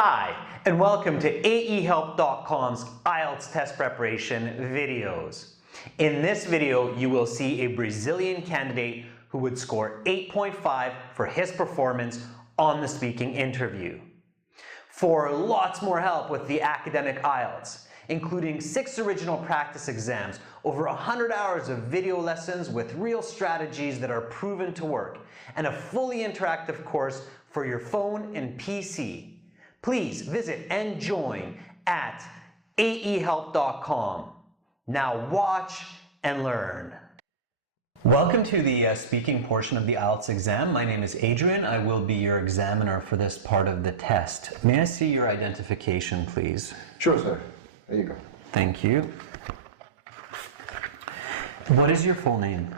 Hi, and welcome to AEHelp.com's IELTS test preparation videos. In this video, you will see a Brazilian candidate who would score 8.5 for his performance on the speaking interview. For lots more help with the academic IELTS, including 6 original practice exams, over 100 hours of video lessons with real strategies that are proven to work, and a fully interactive course for your phone and PC. Please visit and join at aehelp.com. Now watch and learn. Welcome to the speaking portion of the IELTS exam. My name is Adrian. I will be your examiner for this part of the test. May I see your identification, please? Sure, sir. There you go. Thank you. What is your full name?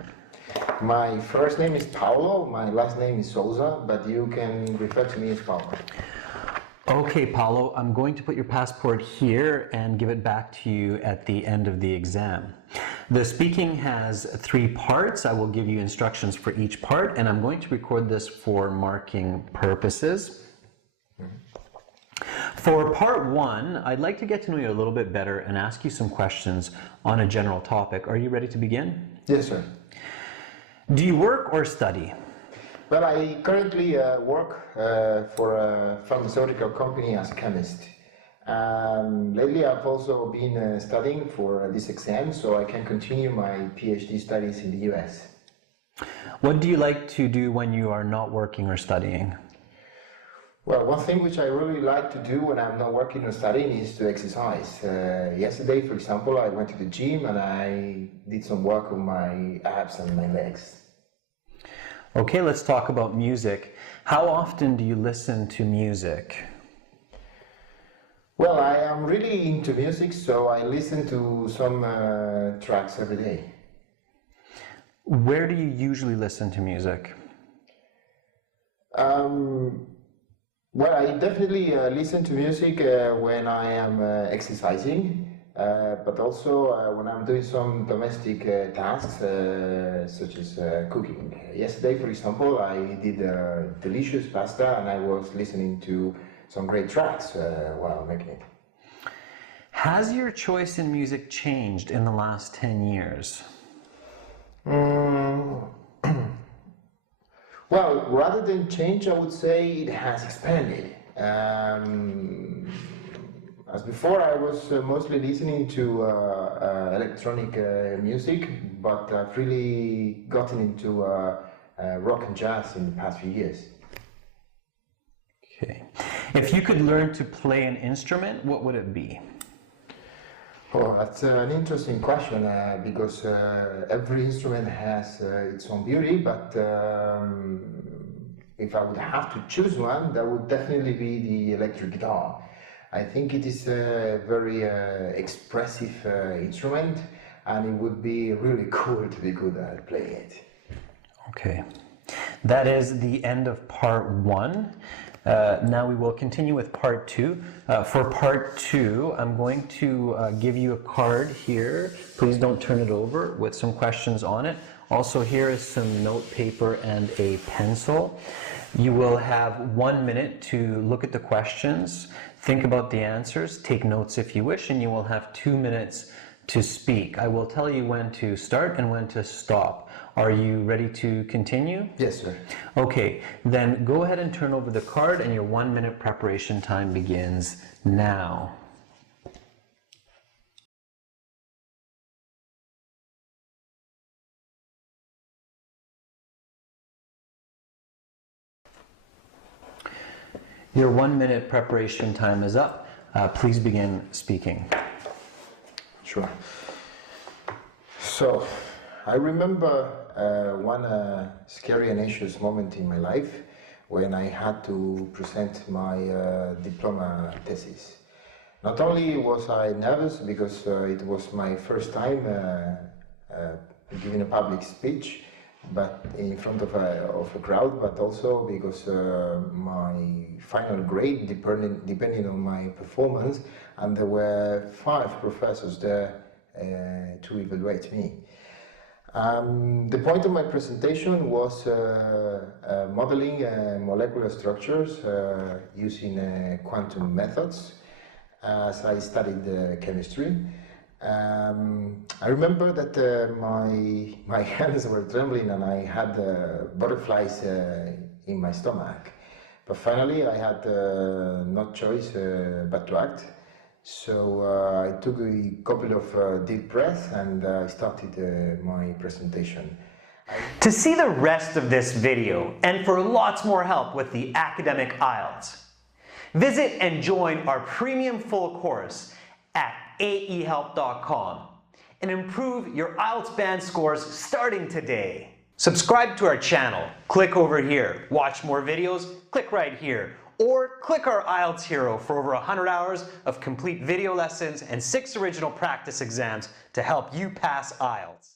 My first name is Paulo. My last name is Souza, but you can refer to me as Paulo. Okay, Paulo, I'm going to put your passport here and give it back to you at the end of the exam. The speaking has 3 parts. I will give you instructions for each part, and I'm going to record this for marking purposes. For part 1, I'd like to get to know you a little bit better and ask you some questions on a general topic. Are you ready to begin? Yes, sir. Do you work or study? Well, I currently work for a pharmaceutical company as a chemist. Lately, I've also been studying for this exam, so I can continue my PhD studies in the US. What do you like to do when you are not working or studying? Well, one thing which I really like to do when I'm not working or studying is to exercise. Yesterday, for example, I went to the gym and I did some work on my abs and my legs. Okay, let's talk about music. How often do you listen to music? Well, I am really into music, so I listen to some tracks every day. Where do you usually listen to music? Well, I definitely listen to music when I am exercising, but also when I'm doing some domestic tasks, such as cooking. Yesterday, for example, I did delicious pasta and I was listening to some great tracks while making it. Has your choice in music changed in the last 10 years? Well, rather than change, I would say it has expanded. As before, I was mostly listening to electronic music, but I've really gotten into rock and jazz in the past few years. Okay. If you could learn to play an instrument, what would it be? Oh, that's an interesting question because every instrument has its own beauty, but if I would have to choose one, that would definitely be the electric guitar. I think it is a very expressive instrument, and it would be really cool to be good at playing it. Okay. That is the end of part 1. Now we will continue with part 2. For part 2, I'm going to give you a card here. Please don't turn it over, with some questions on it. Also, here is some note paper and a pencil. You will have 1 minute to look at the questions, think about the answers, take notes if you wish, and you will have 2 minutes to speak. I will tell you when to start and when to stop. Are you ready to continue? Yes, sir. Okay, then go ahead and turn over the card, and your 1 minute preparation time begins now. Your 1 minute preparation time is up. Please begin speaking. Sure. So, I remember one scary and anxious moment in my life when I had to present my diploma thesis. Not only was I nervous because it was my first time giving a public speech, but in front of a crowd, but also because my final grade depending on my performance, and there were 5 professors there to evaluate me. The point of my presentation was modeling molecular structures using quantum methods as I studied chemistry. I remember that my hands were trembling and I had butterflies in my stomach. But finally I had no choice but to act. So I took a couple of deep breaths and I started my presentation. To see the rest of this video and for lots more help with the academic IELTS, visit and join our premium full course at aehelp.com and improve your IELTS band scores starting today. Subscribe to our channel, click over here, watch more videos, click right here, or click our IELTS Hero for over 100 hours of complete video lessons and 6 original practice exams to help you pass IELTS.